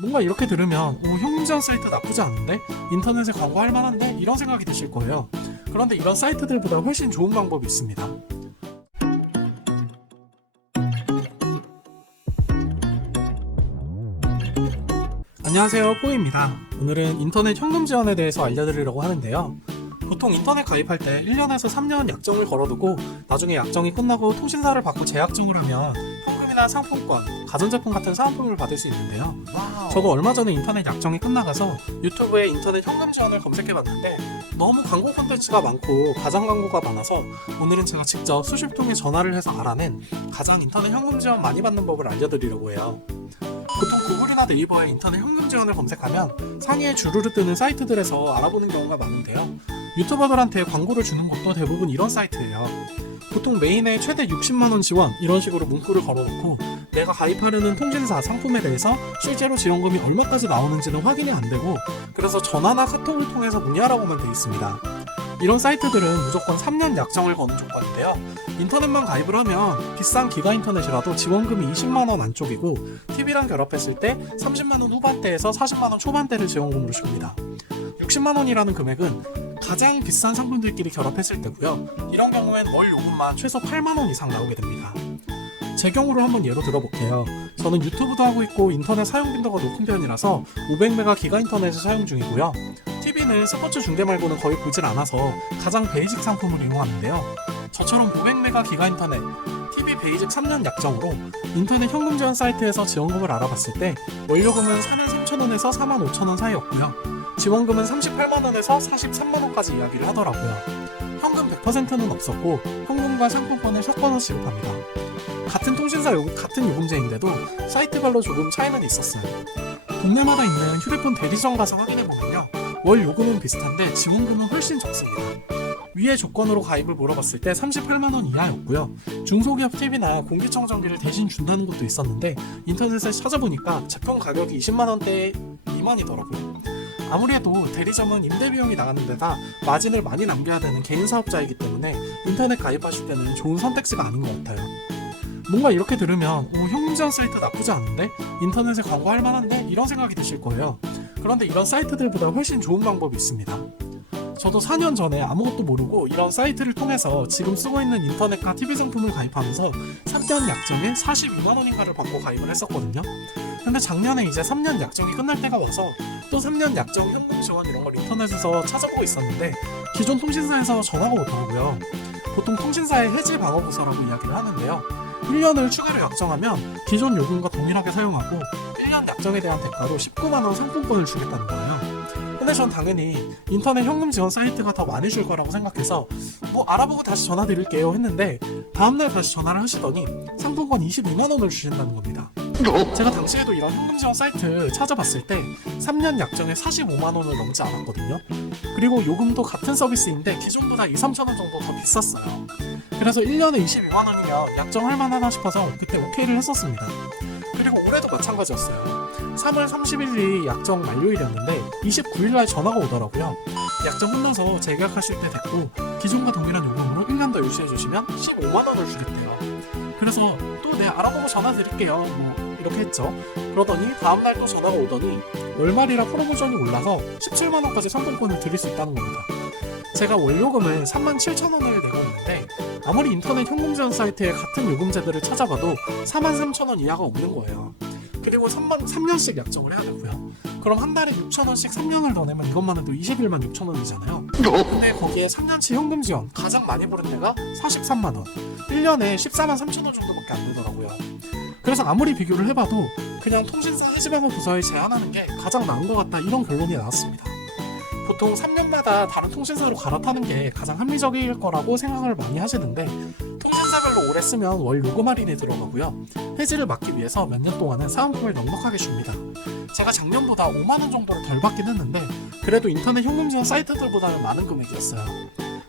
뭔가 이렇게 들으면 현금 제한 사이트 나쁘지 않은데? 인터넷에 광고할 만한데? 이런 생각이 드실 거예요. 그런데 이런 사이트들보다 훨씬 좋은 방법이 있습니다. 안녕하세요, 뽀입니다. 오늘은 인터넷 현금 지원에 대해서 알려드리려고 하는데요. 보통 인터넷 가입할 때 1년에서 3년 약정을 걸어두고 나중에 약정이 끝나고 통신사를 받고 재약정을 하면 현금이나 상품권, 가전제품 같은 사은품을 받을 수 있는데요. 저도 얼마 전에 인터넷 약정이 끝나가서 유튜브에 인터넷 현금 지원을 검색해봤는데 너무 광고 콘텐츠가 많고 가장 광고가 많아서 오늘은 제가 직접 수십 통의 전화를 해서 알아낸 가장 인터넷 현금 지원 많이 받는 법을 알려드리려고 해요. 보통 구글이나 네이버에 인터넷 현금 지원을 검색하면 상위에 주르르 뜨는 사이트들에서 알아보는 경우가 많은데요. 유튜버들한테 광고를 주는 것도 대부분 이런 사이트예요. 보통 메인에 최대 60만원 지원 이런 식으로 문구를 걸어놓고 내가 가입하려는 통신사 상품에 대해서 실제로 지원금이 얼마까지 나오는지는 확인이 안 되고 그래서 전화나 카톡을 통해서 문의하라고만 되어 있습니다. 이런 사이트들은 무조건 3년 약정을 거는 조건인데요. 인터넷만 가입을 하면 비싼 기가 인터넷이라도 지원금이 20만원 안쪽이고 TV랑 결합했을 때 30만원 후반대에서 40만원 초반대를 지원금으로 줍니다. 60만원이라는 금액은 가장 비싼 상품들끼리 결합했을 때고요. 이런 경우엔 월 요금만 최소 8만원 이상 나오게 됩니다. 제 경우로 한번 예로 들어볼게요. 저는 유튜브도 하고 있고 인터넷 사용 빈도가 높은 편이라서 500메가 기가 인터넷을 사용 중이고요. TV는 스포츠 중계 말고는 거의 보질 않아서 가장 베이직 상품을 이용하는데요. 저처럼 500메가 기가 인터넷, TV 베이직 3년 약정으로 인터넷 현금 지원 사이트에서 지원금을 알아봤을 때 월요금은 43,000원에서 45,000원 사이였고요. 지원금은 38만원에서 43만원까지 이야기를 하더라고요. 현금 100%는 없었고 현금과 상품권을 섞어서 지급합니다. 같은 통신사 같은 요금제인데도 사이트별로 조금 차이는 있었어요. 동네마다 있는 휴대폰 대리점 가서 확인해보면요. 월 요금은 비슷한데 지원금은 훨씬 적습니다. 위의 조건으로 가입을 물어봤을 때 38만원 이하였고요. 중소기업 TV나 공기청정기를 대신 준다는 것도 있었는데 인터넷에 찾아보니까 제품 가격이 20만원대 미만이더라고요. 아무래도 대리점은 임대 비용이 나가는 데다 마진을 많이 남겨야 되는 개인 사업자이기 때문에 인터넷 가입하실 때는 좋은 선택지가 아닌 것 같아요. 뭔가 이렇게 들으면 현금 지원 사이트 나쁘지 않은데? 인터넷에 광고할 만한데? 이런 생각이 드실 거예요. 그런데 이런 사이트들보다 훨씬 좋은 방법이 있습니다. 저도 4년 전에 아무것도 모르고 이런 사이트를 통해서 지금 쓰고 있는 인터넷과 TV 상품을 가입하면서 3년 약정에 42만원인가를 받고 가입을 했었거든요. 근데 작년에 이제 3년 약정이 끝날 때가 와서 또 3년 약정 현금 지원 이런 걸 인터넷에서 찾아보고 있었는데 기존 통신사에서 전화가 오더라고요. 보통 통신사의 해지 방어 부서라고 이야기를 하는데요. 1년을 추가로 약정하면 기존 요금과 동일하게 사용하고 1년 약정에 대한 대가로 19만원 상품권을 주겠다는 거예요. 근데 전 당연히 인터넷 현금 지원 사이트가 더 많이 줄 거라고 생각해서 알아보고 다시 전화 드릴게요 했는데 다음날 다시 전화를 하시더니 상품권 22만원을 주신다는 겁니다. 제가 당시에도 이런 현금 지원 사이트 찾아봤을 때 3년 약정에 45만원을 넘지 않았거든요. 그리고 요금도 같은 서비스인데 기존보다 2, 3천원 정도 더 비쌌어요. 그래서 1년에 22만원이면 약정할 만하다 싶어서 그때 오케이를 했었습니다. 그리고 올해도 마찬가지였어요. 3월 30일이 약정 만료일이었는데 29일날 전화가 오더라고요. 약정 끝나서 재계약하실 때 됐고 기존과 동일한 요금으로 1년 더 유지해주시면 15만원을 주겠대요. 그래서 또 알아보고 전화 드릴게요 이렇게 했죠. 그러더니 다음날 또 전화가 오더니 월말이라 프로모션이 올라서 17만원까지 상품권을 드릴 수 있다는 겁니다. 제가 월요금을 37,000원을 내고 있는데 아무리 인터넷 현금 지원 사이트에 같은 요금제들을 찾아봐도 43,000원 이하가 없는 거예요. 그리고 3년씩 약정을 해야 되고요. 그럼 한 달에 6,000원씩 3년을 더 내면 이것만 해도 21만 6천원이잖아요. 근데 거기에 3년치 현금 지원 가장 많이 부른 데가 43만원 1년에 14만 3천원 정도밖에 안 되더라고요. 그래서 아무리 비교를 해봐도 그냥 통신사 해지방어 부서에 제한하는 게 가장 나은 것 같다 이런 결론이 나왔습니다. 보통 3년마다 다른 통신사로 갈아타는 게 가장 합리적일 거라고 생각을 많이 하시는데 통신사별로 오래 쓰면 월 요금 할인이 들어가고요. 해지를 막기 위해서 몇 년 동안은 사은품을 넉넉하게 줍니다. 제가 작년보다 5만원 정도를 덜 받긴 했는데 그래도 인터넷 현금 지원 사이트들보다는 많은 금액이었어요.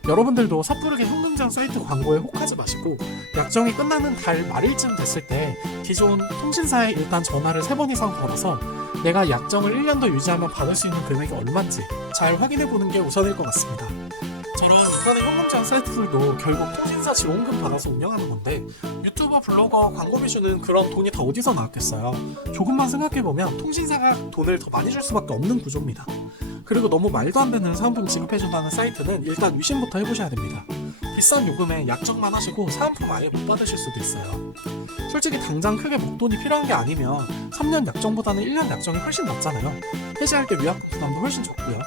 여러분들도 섣부르게 현금 지원 사이트 광고에 혹하지 마시고 약정이 끝나는 달 말일쯤 됐을 때 기존 통신사에 일단 전화를 3번 이상 걸어서 내가 약정을 1년 더 유지하면 받을 수 있는 금액이 얼마인지 잘 확인해보는 게 우선일 것 같습니다. 저런 인터넷 현금 제한 사이트들도 결국 통신사 지원금 받아서 운영하는 건데 유튜버, 블로거, 광고 비주는 그런 돈이 다 어디서 나왔겠어요. 조금만 생각해보면 통신사가 돈을 더 많이 줄 수밖에 없는 구조입니다. 그리고 너무 말도 안 되는 사은품 지급해준다는 사이트는 일단 의심부터 해보셔야 됩니다. 비싼 요금에 약정만 하시고 사은품 아예 못 받으실 수도 있어요. 솔직히 당장 크게 목돈이 필요한 게 아니면 3년 약정보다는 1년 약정이 훨씬 낫잖아요. 해지할 때 위약금 부담도 훨씬 적고요.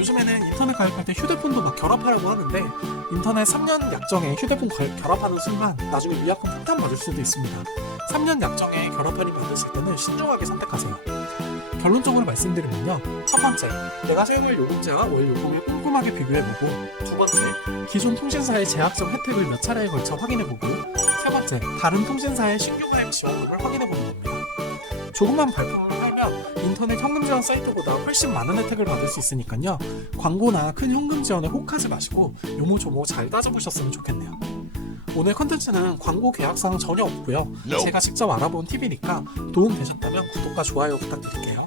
요즘에는 인터넷 가입할 때 휴대폰도 막 결합하라고 하는데 인터넷 3년 약정에 휴대폰 결합하는 순간 나중에 위약금 폭탄 맞을 수도 있습니다. 3년 약정에 결합 할인 받으실 때는 신중하게 선택하세요. 결론적으로 말씀드리면요. 첫 번째, 내가 사용할 요금제와 월 요금을 꼼꼼하게 비교해보고, 두 번째, 기존 통신사의 제약적 혜택을 몇 차례에 걸쳐 확인해보고, 세 번째, 다른 통신사의 신규 가입 지원금을 확인해보는 겁니다. 조금만 발품을 하면 인터넷 현금 지원 사이트보다 훨씬 많은 혜택을 받을 수 있으니까요. 광고나 큰 현금 지원에 혹하지 마시고 요모조모 잘 따져보셨으면 좋겠네요. 오늘 컨텐츠는 광고 계약사항 전혀 없고요. 제가 직접 알아본 팁이니까 도움 되셨다면 구독과 좋아요 부탁드릴게요.